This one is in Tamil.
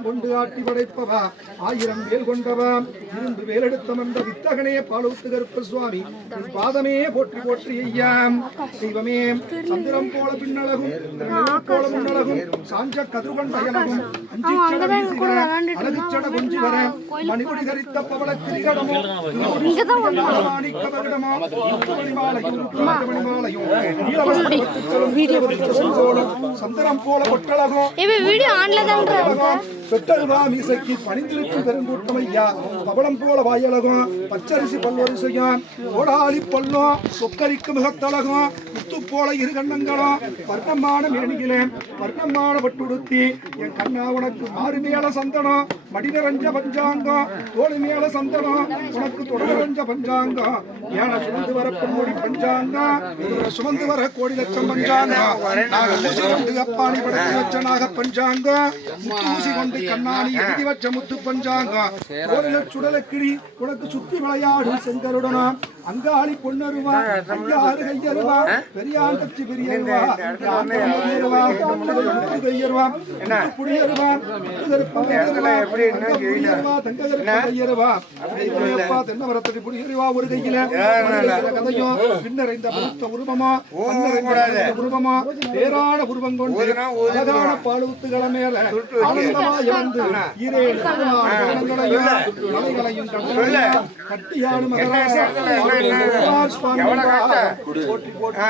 ஆயிரம் கொண்டு ஆட்டி படைப்பவா ஆயிரம் வேல் கொண்டவா இருந்து வேலெடுத்த மன்ற வித்தகனே பாலூத்து கருப்ப சுவாமி பாதமே போற்றி போற்றி ஐயாம் தெய்வமே சந்திரம் போல பின்னழகும் போல முன்னழகும் சாஞ்ச கதிர்கொண்ட அயலகும் அழகுச்சட கொஞ்சி வர மணிகுடி தரித்த பவள கிரிகடமோ சந்திரம் போல கொட்டழகும் பெற்றல்வா மீசைக்கு பணிந்திருக்கும் பெருங்கூட்டம் ஐயா பவளம் போல வாயழகும் பச்சரிசி பல்வரிசையும் ஓடாளி பல்லும் சொக்கரிக்கு முகத்தழகும் முத்து போல இரு கண்ணங்களும் வர்ணமான மேனிகளே வர்ணமான பட்டுடுத்தி என் கண்ணா உனக்கு மாறு மேல சந்தனம் மடி நிறைஞ்ச பஞ்சாங்கம் தோழி மேல சந்தனம் உனக்கு தொடரஞ்ச பஞ்சாங்கம் ஏன சுமந்து வர பொன்முடி பஞ்சாங்கம் சுமந்து வர கோடி லட்சம் பஞ்சாங்கம் நாக ஊசி கொண்டு அப்பாணி படுத்தி வச்ச நாக பஞ்சாங்கம் ஊசி கொண்டு கண்ணாணி எழுதி வச்ச முத்து பஞ்சாங்கம் கோடில சுடலக்கிடி உனக்கு சுத்தி விளையாடும் செங்கருடனா அங்காளி பொன்னருவா ஐயாறு கையருவா பெரியான் தச்சி பெரியருவா கையருவா புடியருவா தென்னவரத்தடி புடியருவா ஒரு கையில கதையும் பின்னரைந்த உருவமா உருவமா பேரான உருவம் கொண்டு அழகான பாலூத்துகள மேல ஆனந்தமா இருந்து மலைகளையும் கட்டியாடும் சுவாமி போற்றி போற்றி